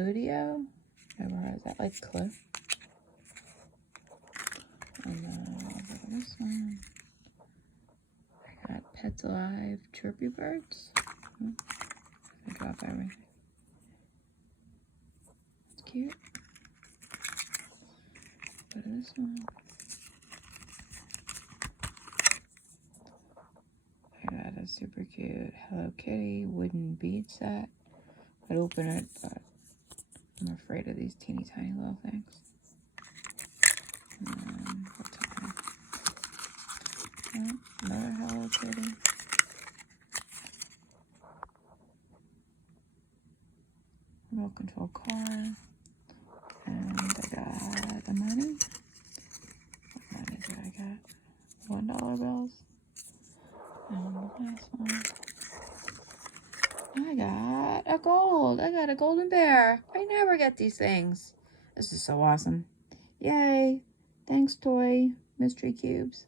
Cludio. Where is that? Like Clue. And then this one. I got Pets Alive Chirpy Birds. I drop everything. It's cute. Go to this one. I got a super cute Hello Kitty wooden bead set. I'd open it, but I'm afraid of these teeny tiny little things. And then what's up here? Oh, another Hello Kitty. Remote control car. And I got the money. What money did I get? $1 bills. And the last one. I got a gold. I got a golden bear. I never get these things. This is so awesome. Yay. Thanks, Toy Mystery Cubes.